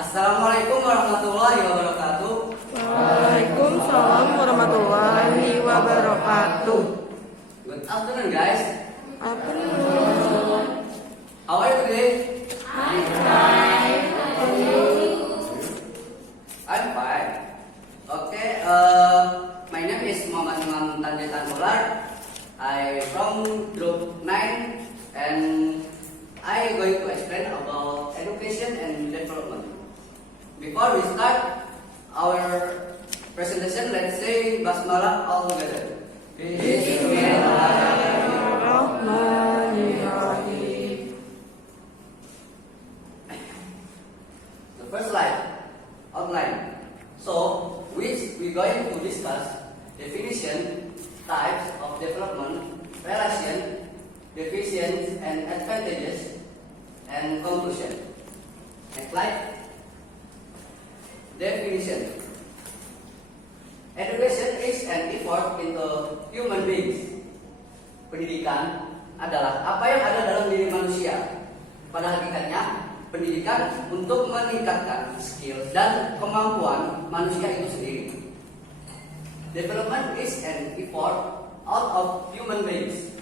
Assalamualaikum warahmatullahi wabarakatuh. Waalaikumsalam warahmatullahi wabarakatuh. Good afternoon, guys. Afternoon. How are you today? I'm fine. How are you? I'm fine. Okay. My name is Muhammad Imam Tanjetan Ular. I from Group 9 and I going to explain about education and development. Before we start our presentation, let's say Basmalah all together. Bismillahirrahmanirrahim. The first slide, outline. So, which we going to discuss definition, types of development, relation, deficiencies and advantages, and conclusion. Next slide. Definition. Education is an effort into human beings. Pendidikan adalah apa yang ada dalam diri manusia. Pada hakikatnya, pendidikan untuk meningkatkan skill dan kemampuan manusia itu sendiri. Development is an effort out of human beings.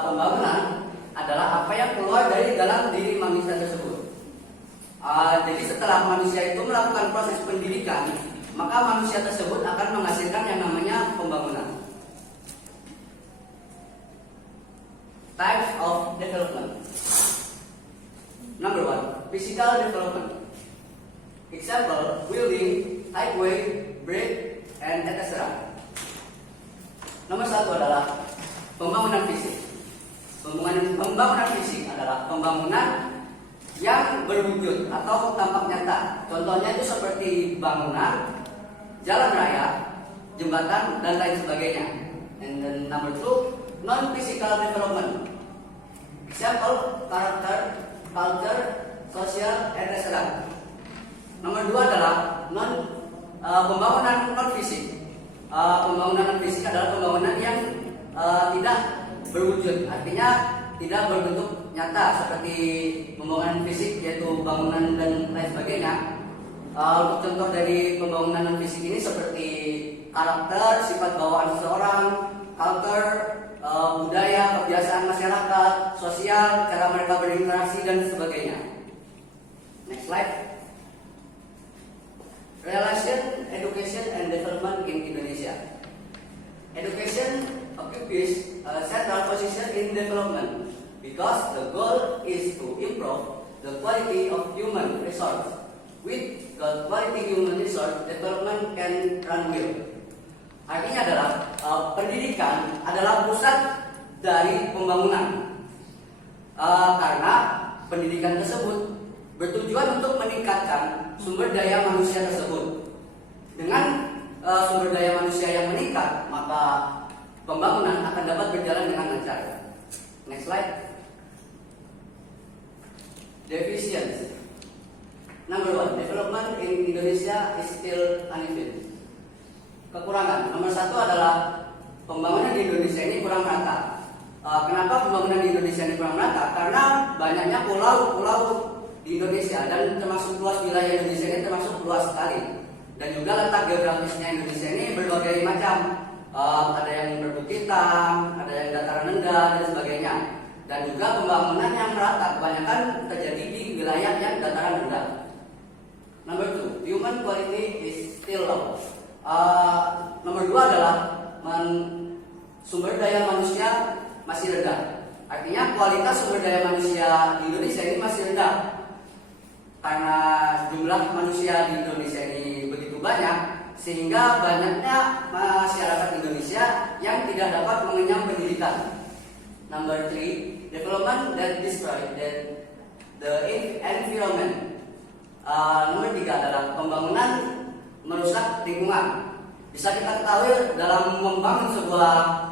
Pembangunan adalah apa yang keluar dari dalam diri manusia tersebut. Jadi setelah manusia itu melakukan proses pendidikan, maka manusia tersebut akan menghasilkan yang namanya pembangunan. Types of development. Number 1, physical development. Example, building, highway, bridge, and etc. Nomor 1 adalah pembangunan fisik. Pembangunan fisik adalah pembangunan yang berwujud atau tampak nyata. Contohnya itu seperti bangunan, jalan raya, jembatan, dan lain sebagainya. And then number 2, non-physical development. Example, character, culture, social, etc. Nomor 2 adalah pembangunan non-fisik. Pembangunan non-fisik adalah pembangunan yang tidak berwujud, artinya tidak berbentuk nyata seperti pembangunan fisik yaitu bangunan dan lain sebagainya. Untuk contoh dari pembangunan non fisik ini seperti karakter, sifat bawaan seseorang, culture, budaya, kebiasaan masyarakat, sosial, cara mereka berinteraksi dan sebagainya. Next slide. Relation, education and development in Indonesia. Education occupies a central position in development because the goal is to improve the quality of human resource. With good quality human resource, development can run well. Artinya adalah pendidikan adalah pusat dari pembangunan. Karena pendidikan tersebut bertujuan untuk meningkatkan sumber daya manusia tersebut. Dengan sumber daya manusia yang meningkat, maka pembangunan akan dapat berjalan dengan lancar. Next slide. Deficiency. Number 1, development in Indonesia is still uneven. Kekurangan. Nomor 1 adalah pembangunan di Indonesia ini kurang merata. Kenapa pembangunan di Indonesia ini kurang merata? Karena banyaknya pulau-pulau di Indonesia dan termasuk luas wilayah Indonesia ini termasuk luas sekali. Dan juga letak geografisnya Indonesia ini berbagai macam. Ada yang berbukitan, ada yang dataran rendah dan sebagainya. Dan juga pembangunan yang merata kebanyakan terjadi di wilayah yang dataran rendah. Number 2, human quality is still low. Nomor 2 adalah sumber daya manusia masih rendah. Artinya kualitas sumber daya manusia di Indonesia ini masih rendah. Karena jumlah manusia di Indonesia ini begitu banyak, sehingga banyaknya masyarakat Indonesia yang tidak dapat mengenyam pendidikan. Number 3, development that destroy the environment. Nomor 3 adalah pembangunan merusak lingkungan. Bisa kita ketahui dalam membangun sebuah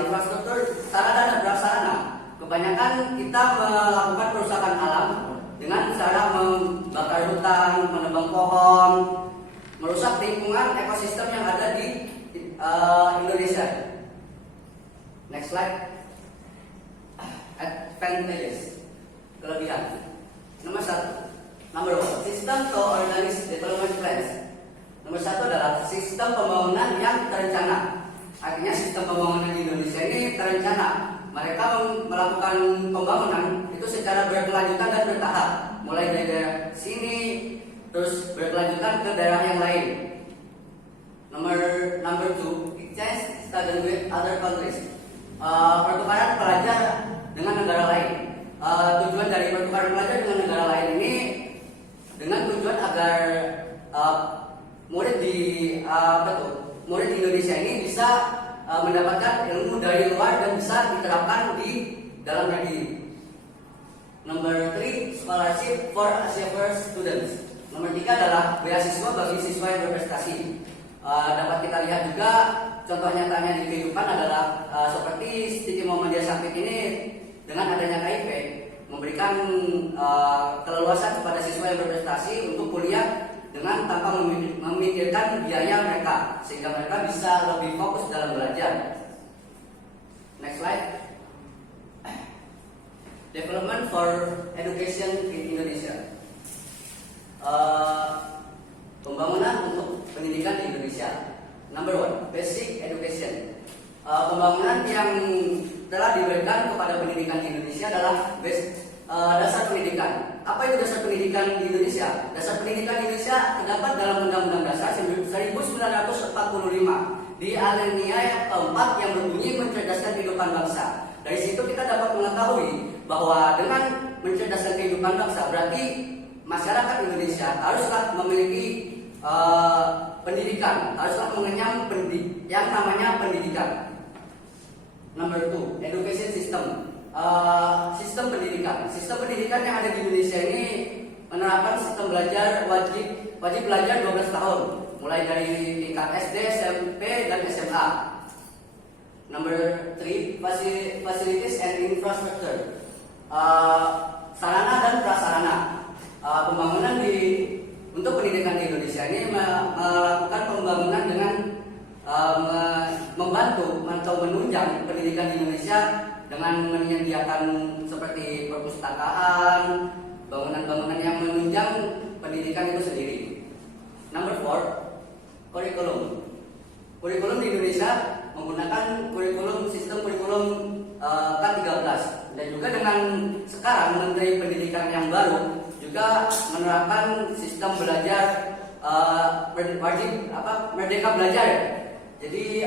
infrastruktur sarana dan prasarana, kebanyakan kita melakukan perusakan alam dengan cara membakar hutan, menebang pohon, merusak lingkungan ekosistem yang ada di Indonesia. Next slide. Advantages, kelebihan. Nomor 1, Number one, sistem to organize development plans. Nomor satu adalah sistem pembangunan yang terencana. Artinya sistem pembangunan di Indonesia ini terencana. Mereka melakukan pembangunan itu secara berkelanjutan dan bertahap. Mulai dari daerah sini, terus berkelanjutan ke daerah yang lain. Number two, exchange student with other countries. Pertukaran pelajar dengan negara lain. Tujuan dari pertukaran pelajar dengan negara lain ini dengan tujuan agar murid di Indonesia ini bisa mendapatkan ilmu dari luar dan bisa diterapkan di dalam negeri. Number 3, scholarship for Asia First students. Nomor 3 adalah beasiswa bagi siswa yang berprestasi. Dapat kita lihat juga contoh nyatanya di kehidupan adalah seperti Siti Muhammadiyah Sakit ini dengan adanya KIP memberikan keleluasan kepada siswa yang berprestasi untuk kuliah dengan tanpa memikirkan biaya mereka, sehingga mereka bisa lebih fokus dalam belajar. Next slide. Development for education in Indonesia. Pembangunan untuk pendidikan di Indonesia. Number one, basic education. Pembangunan yang telah diberikan kepada pendidikan di Indonesia adalah dasar pendidikan. Apa itu dasar pendidikan di Indonesia? Dasar pendidikan di Indonesia terdapat dalam Undang-Undang Dasar 1945 di alinea yang keempat yang berbunyi mencerdaskan kehidupan bangsa. Dari situ kita dapat mengetahui bahwa dengan mencerdaskan kehidupan bangsa berarti masyarakat Indonesia haruslah memiliki pendidikan, haruslah mengenyam yang namanya pendidikan. Number 2, education system. Sistem pendidikan yang ada di Indonesia ini menerapkan sistem belajar wajib belajar 12 tahun, mulai dari tingkat SD, SMP, dan SMA. Number 3, facilities and infrastructure. Sarana dan prasarana. Pembangunan untuk pendidikan di Indonesia ini melakukan pembangunan dengan membantu atau menunjang pendidikan di Indonesia dengan menyediakan seperti perpustakaan, bangunan-bangunan yang menunjang pendidikan itu sendiri. Number 4, kurikulum. Kurikulum di Indonesia menggunakan sistem kurikulum K13, dan juga dengan sekarang Menteri Pendidikan yang baru juga menerapkan sistem belajar merdeka belajar. Jadi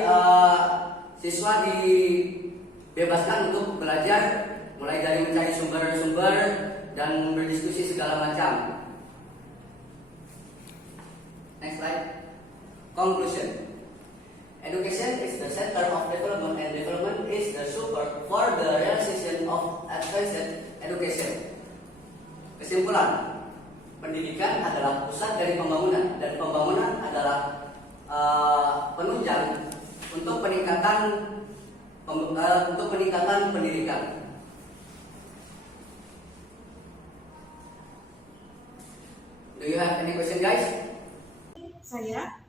siswa dibebaskan untuk belajar mulai dari mencari sumber-sumber dan berdiskusi segala macam. Next slide. Conclusion. Education is the center of development, and development is the support for the realization of advanced education. Kesimpulan, pendidikan adalah pusat dari pembangunan, dan pembangunan adalah penunjang untuk peningkatan pendidikan. Do you have any question, guys? Saya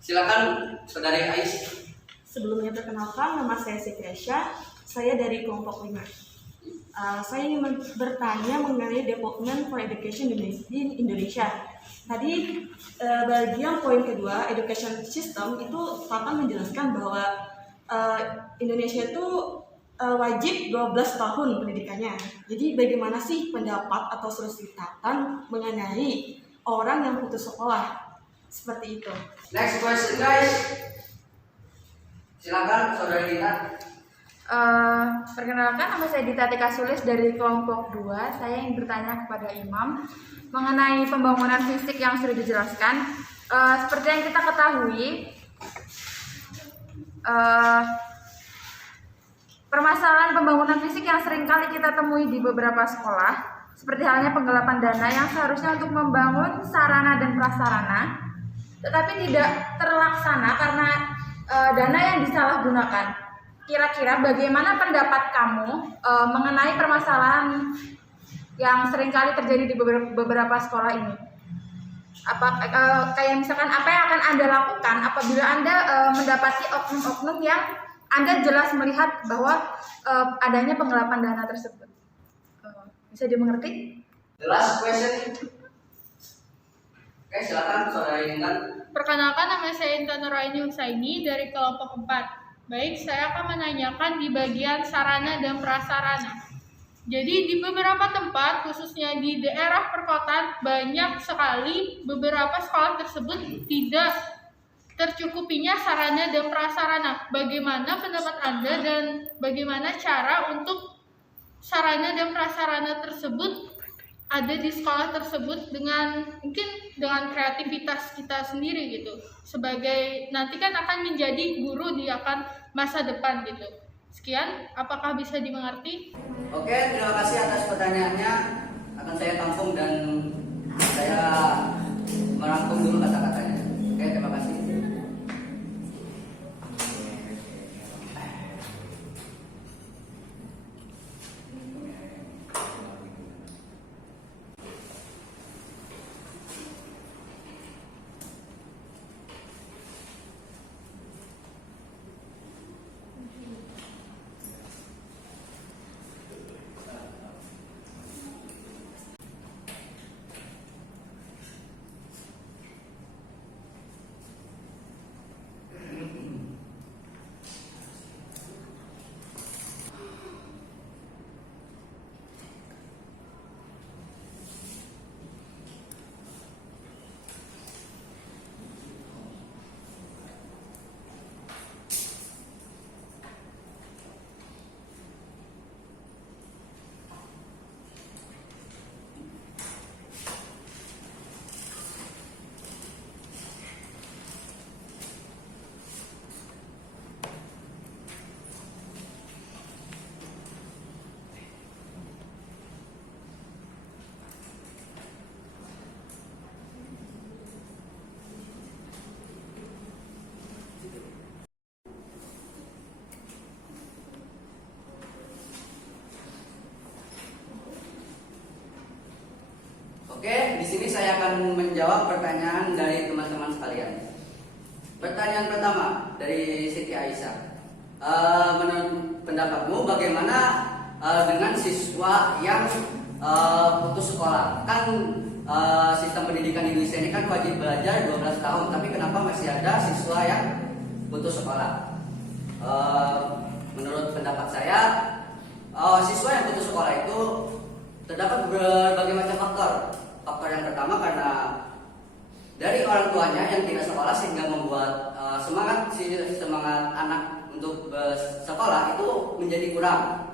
Silakan, Saudari Ais. sebelumnya perkenalkan, nama saya Sikresha. Saya dari kelompok 5. Saya ingin bertanya mengenai development for education di Indonesia. Tadi bagian poin kedua, education system, itu Bapak menjelaskan bahwa Indonesia itu wajib 12 tahun pendidikannya. Jadi bagaimana sih pendapat atau solusi Tatan mengenai orang yang putus sekolah? Seperti itu. Next question, guys. Silakan, Saudari Dita. Perkenalkan, nama saya Dita Tika Sulis dari kelompok 2. Saya ingin bertanya kepada Imam mengenai pembangunan fisik yang sudah dijelaskan. Seperti yang kita ketahui, permasalahan pembangunan fisik yang seringkali kita temui di beberapa sekolah, seperti halnya penggelapan dana yang seharusnya untuk membangun sarana dan prasarana, tetapi tidak terlaksana karena dana yang disalahgunakan. Kira-kira bagaimana pendapat kamu mengenai permasalahan yang seringkali terjadi di beberapa sekolah ini? Kayak misalkan apa yang akan Anda lakukan apabila Anda mendapati oknum-oknum yang Anda jelas melihat bahwa adanya penggelapan dana tersebut? Bisa dimengerti? The last question. Oke, silakan saudara Intan. Perkenalkan, nama saya Intan Nuraini Husaini dari kelompok 4. Baik, saya akan menanyakan di bagian sarana dan prasarana. Jadi di beberapa tempat, khususnya di daerah perkotaan, banyak sekali beberapa sekolah tersebut tidak tercukupinya sarana dan prasarana. Bagaimana pendapat Anda dan bagaimana cara untuk sarana dan prasarana tersebut ada di sekolah tersebut dengan mungkin dengan kreativitas kita sendiri gitu, sebagai nanti kan akan menjadi guru di akan masa depan gitu. Sekian, apakah bisa dimengerti? Oke, terima kasih atas pertanyaannya. Akan saya tampung dan saya merangkum dulu kata-katanya. Oke, terima kasih. Oke, di sini saya akan menjawab pertanyaan dari teman-teman sekalian. Pertanyaan pertama dari Siti Aisyah. Menurut pendapatmu bagaimana dengan siswa yang putus sekolah? Kan sistem pendidikan Indonesia ini kan wajib belajar 12 tahun, tapi kenapa masih ada siswa yang putus sekolah? Menurut pendapat saya, siswa yang putus sekolah itu terdapat berbagai macam faktor. Faktor yang pertama karena dari orang tuanya yang tidak sekolah sehingga membuat semangat anak untuk sekolah itu menjadi kurang.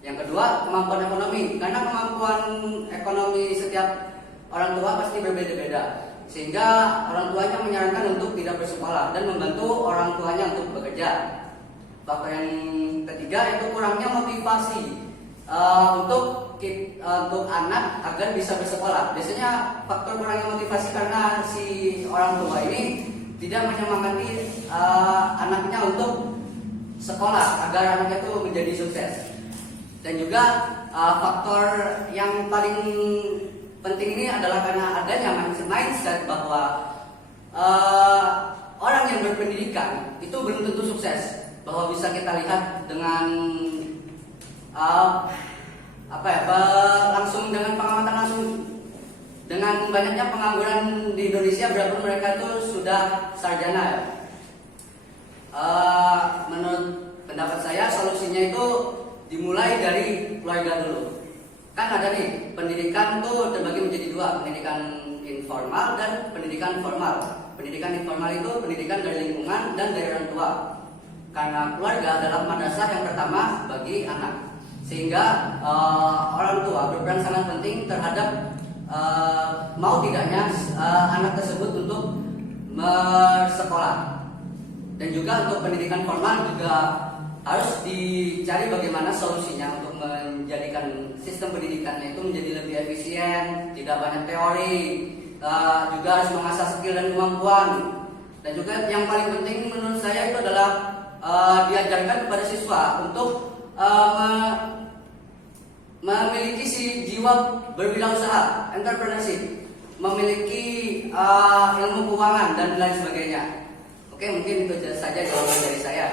Yang kedua, kemampuan ekonomi, karena kemampuan ekonomi setiap orang tua pasti berbeda-beda, sehingga orang tuanya menyarankan untuk tidak bersekolah dan membantu orang tuanya untuk bekerja. Faktor yang ketiga itu kurangnya motivasi untuk anak agar bisa bersekolah. Biasanya faktor kurangnya motivasi karena si orang tua ini tidak menyemangati anaknya untuk sekolah agar anaknya itu menjadi sukses. Dan juga faktor yang paling penting ini adalah karena adanya mindset bahwa orang yang berpendidikan itu belum tentu sukses. Bahwa bisa kita lihat dengan langsung dengan pengamatan langsung dengan banyaknya pengangguran di Indonesia, berapa mereka itu sudah sarjana ya. Menurut pendapat saya solusinya itu dimulai dari keluarga dulu. Kan ada nih, pendidikan tuh terbagi menjadi dua, pendidikan informal dan pendidikan formal. Pendidikan informal itu pendidikan dari lingkungan dan dari orang tua. Karena keluarga adalah madrasah yang pertama bagi anak. Sehingga orang tua berperan sangat penting terhadap mau tidaknya anak tersebut untuk bersekolah. Dan juga untuk pendidikan formal juga harus dicari bagaimana solusinya untuk menjadikan sistem pendidikannya itu menjadi lebih efisien, tidak banyak teori, juga harus mengasah skill dan kemampuan. Dan juga yang paling penting menurut saya itu adalah diajarkan kepada siswa untuk memiliki si jiwa berwirausaha, entrepreneurship, memiliki ilmu keuangan dan lain sebagainya. Oke, mungkin itu saja jawaban dari saya.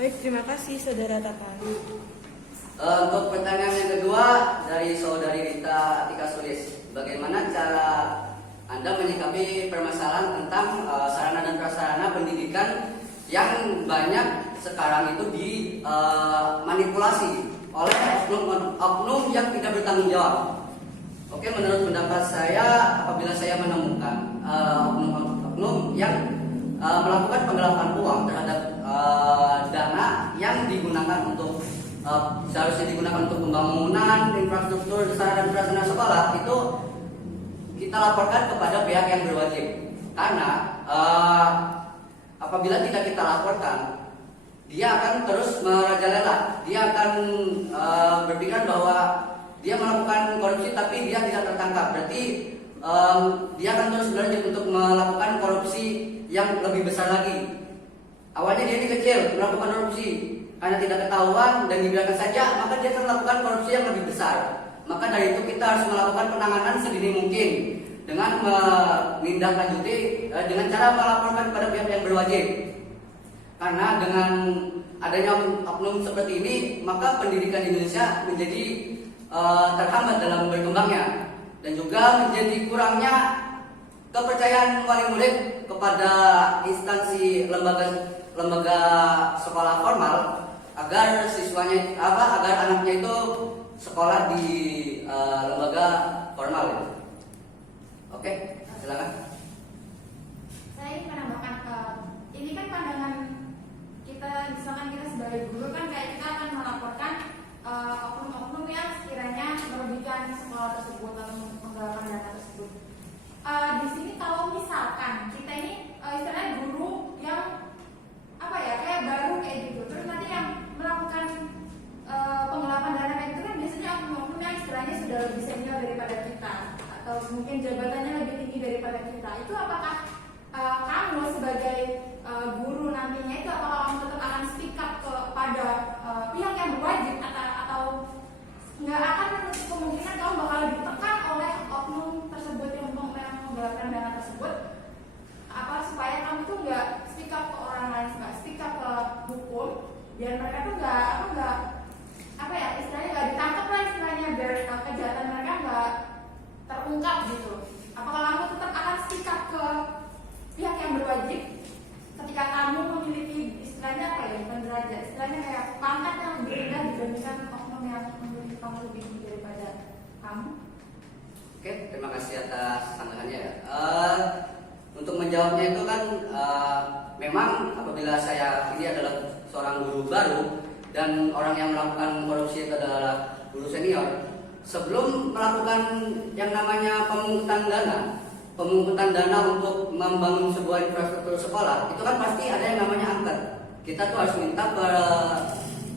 Baik, terima kasih Saudara Tatan. Untuk pertanyaan yang kedua dari Saudari Rita Atika Sulis, bagaimana cara Anda Anda menyikapi permasalahan tentang sarana dan prasarana pendidikan yang banyak sekarang itu dimanipulasi oleh oknum yang tidak bertanggung jawab. Oke, menurut pendapat saya, apabila saya menemukan oknum yang melakukan penggelapan uang terhadap dana yang digunakan untuk seharusnya digunakan untuk pembangunan infrastruktur sarana dan prasarana sekolah, itu kita laporkan kepada pihak yang berwajib. Karena apabila tidak kita laporkan, dia akan terus merajalela. Dia akan berpikiran bahwa dia melakukan korupsi tapi dia tidak tertangkap. Berarti dia akan terus berlanjut untuk melakukan korupsi yang lebih besar lagi. Awalnya dia ini kecil melakukan korupsi, karena tidak ketahuan dan dibiarkan saja, maka dia akan melakukan korupsi yang lebih besar. Maka dari itu kita harus melakukan penanganan sedini mungkin dengan menindaklanjuti dengan cara melaporkan kepada pihak yang berwajib. Karena dengan adanya oknum seperti ini, maka pendidikan di Indonesia menjadi terhambat dalam berkembangnya, dan juga menjadi kurangnya kepercayaan wali murid kepada instansi lembaga sekolah formal agar siswanya agar anaknya itu sekolah di lembaga formal. Oke, silakan. Saya ingin menambahkan, ini kan pandangan kita, misalkan kita sebagai guru kan kayak kita akan melaporkan oknum-oknum yang sekiranya merugikan sekolah tersebut atau penggelapan dana tersebut. Di sini kalau misalkan kita ini istilahnya guru yang apa ya, kayak baru kayak gitu, terus nanti yang melakukan penggelapan dana kayak itu kan biasanya oknum-oknum yang istilahnya sudah lebih senior daripada kita, atau mungkin jabatannya lebih tinggi daripada kita. Itu apakah kamu sebagai guru nantinya itu apakah kamu tetap akan speak up kepada pihak yang berwajib, atau nggak akan menutup kemungkinan kamu bakal ditekan oleh oknum tersebut yang menggelapkan dana tersebut, apa supaya kamu tuh nggak speak up ke orang lain, nggak speak up ke hukum, biar mereka tuh nggak apa ya, istilahnya nggak ditangkap lah istilahnya, biar kejahatan mereka nggak terungkap gitu. Apakah kamu tetap akan speak up ke pihak yang berwajib ketika kamu memiliki istilahnya apa ya, bukan derajat, istilahnya kayak pangkat yang lebih rendah dibandingkan oknum yang memiliki kamu lebih tinggi daripada kamu? Oke, terima kasih atas tanggapannya. Untuk menjawabnya itu kan memang apabila saya ini adalah seorang guru baru dan orang yang melakukan korupsi itu adalah guru senior, sebelum melakukan yang namanya pemungutan dana untuk membangun sebuah infrastruktur sekolah, itu kan pasti ada yang namanya angket. Kita tuh harus minta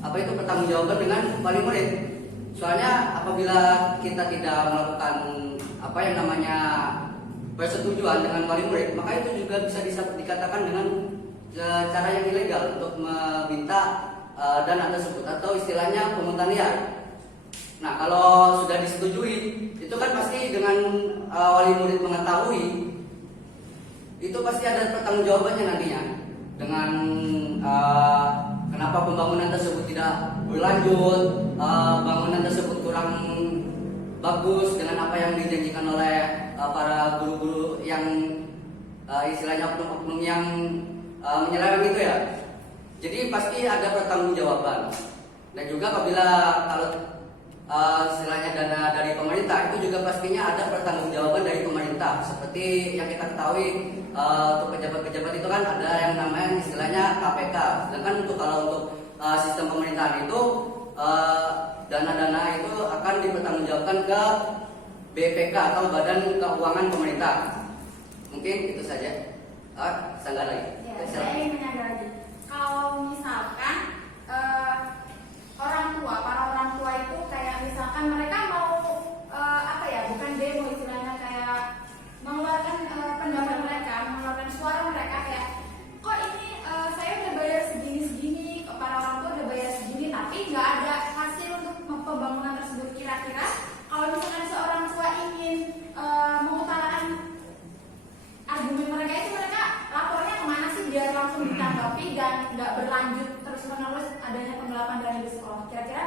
pertanggungjawaban dengan wali murid. Soalnya apabila kita tidak melakukan apa yang namanya persetujuan dengan wali murid, maka itu juga bisa dikatakan dengan cara yang ilegal untuk meminta dana tersebut, atau istilahnya pungutan liar. Nah, kalau sudah disetujui, itu kan pasti dengan wali murid mengetahui, itu pasti ada pertanggungjawabannya nantinya dengan kenapa pembangunan tersebut tidak berlanjut, bangunan tersebut kurang bagus dengan apa yang dijanjikan oleh para guru-guru yang istilahnya oknum-oknum yang menyeleweng itu ya. Jadi pasti ada pertanggungjawaban. Dan juga apabila kalau istilahnya dana dari pemerintah, itu juga pastinya ada pertanggungjawaban dari pemerintah. Seperti yang kita ketahui, untuk pejabat-pejabat itu kan ada yang namanya istilahnya KPK. Sedangkan kalau untuk sistem pemerintahan itu dana-dana itu akan dipertanggungjawabkan ke BPK atau Badan Keuangan Pemerintah. Mungkin itu saja. Sangat lagi. Ya, saya ingin menanya lagi. Kalau misalkan para orang tua itu kayak misalkan mereka mau bukan demo istilahnya, kayak mengeluarkan pendapat mereka, mengeluarkan suara mereka, kayak kok ini saya udah bayar segini, para orang tua udah bayar segini, tapi nggak ada hasil untuk pembangunan tersebut. Kira-kira kalau misalkan seorang tua ingin mengutarakan argumen mereka itu, mereka lapornya kemana sih biar langsung ditanggapi dan nggak berlanjut terus-menerus adanya penggelapan dana di sekolah? Kira-kira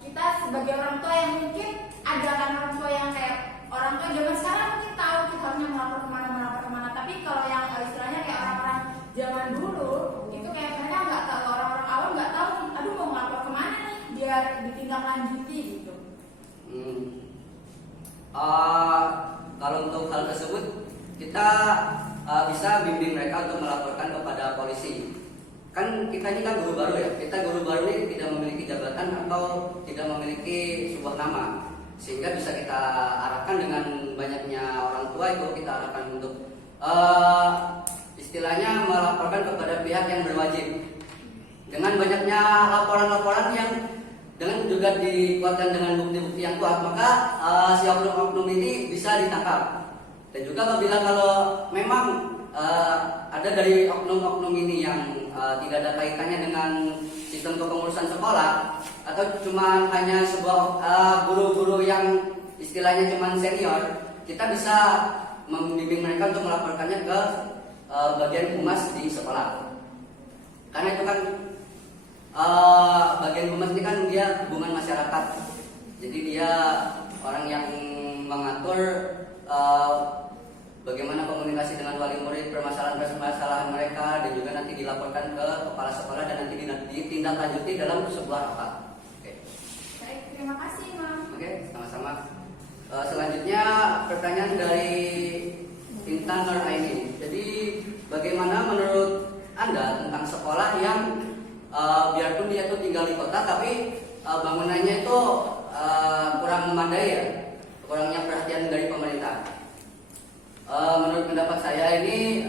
kita sebagai orang tua yang mungkin ada kan orang tua yang kayak ditindaklanjuti gitu. Kalau untuk hal tersebut kita bisa bimbing mereka untuk melaporkan kepada polisi. Kan kita ini kan guru baru ya, kita guru baru ini tidak memiliki jabatan atau tidak memiliki sebuah nama, sehingga bisa kita arahkan dengan banyaknya orang tua itu kita arahkan untuk istilahnya melaporkan kepada pihak yang berwajib. Dengan banyaknya laporan-laporan yang dengan juga dikuatkan dengan bukti-bukti yang kuat, maka si oknum-oknum ini bisa ditangkap. Dan juga apabila kalau memang ada dari oknum-oknum ini yang tidak ada kaitannya dengan sistem kepengurusan sekolah, atau cuma hanya sebuah guru-guru yang istilahnya cuma senior, kita bisa membimbing mereka untuk melaporkannya ke bagian humas di sekolah. Karena itu kan bagian humas ini kan dia hubungan masyarakat, jadi dia orang yang mengatur bagaimana komunikasi dengan wali murid, permasalahan mereka, dan juga nanti dilaporkan ke kepala sekolah dan nanti ditindaklanjuti dalam sebuah rapat. Oke. Baik, terima kasih, Mam. Oke, sama-sama. Selanjutnya pertanyaan dari Intan Nur Aini. Jadi bagaimana menurut Anda tentang sekolah yang biarpun dia tuh tinggal di kota tapi bangunannya itu kurang memadai ya, kurangnya perhatian dari pemerintah. Menurut pendapat saya ini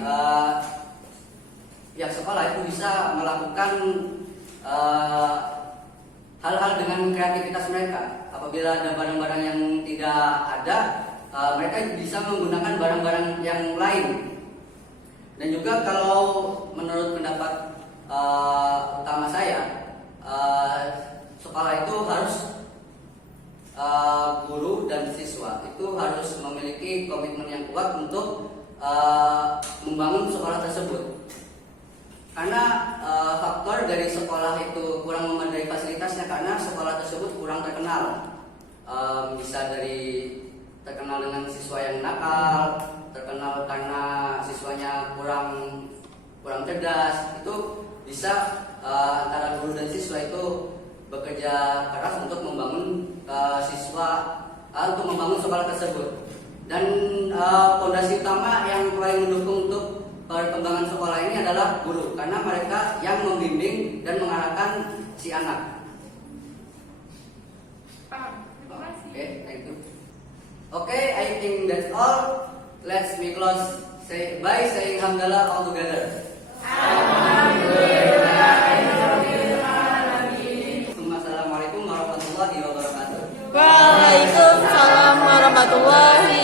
pihak sekolah itu bisa melakukan hal-hal dengan kreativitas mereka. Apabila ada barang-barang yang tidak ada, mereka bisa menggunakan barang-barang yang lain. Dan juga kalau menurut pendapat utama saya, sekolah itu harus guru dan siswa itu harus memiliki komitmen yang kuat untuk membangun sekolah tersebut. Karena faktor dari sekolah itu kurang memadai fasilitasnya karena sekolah tersebut kurang terkenal. Bisa dari terkenal dengan siswa yang nakal, terkenal karena siswanya kurang cerdas. Itu bisa antara guru dan siswa itu bekerja keras untuk membangun untuk membangun sekolah tersebut. Dan fondasi utama yang paling mendukung untuk perkembangan sekolah ini adalah guru, karena mereka yang membimbing dan mengarahkan si anak. Terima kasih. Okay, thank you. Okay, I think that's all. Let's me close by saying alhamdulillah all together. Assalamualaikum warahmatullahi wabarakatuh. Waalaikumsalam warahmatullahi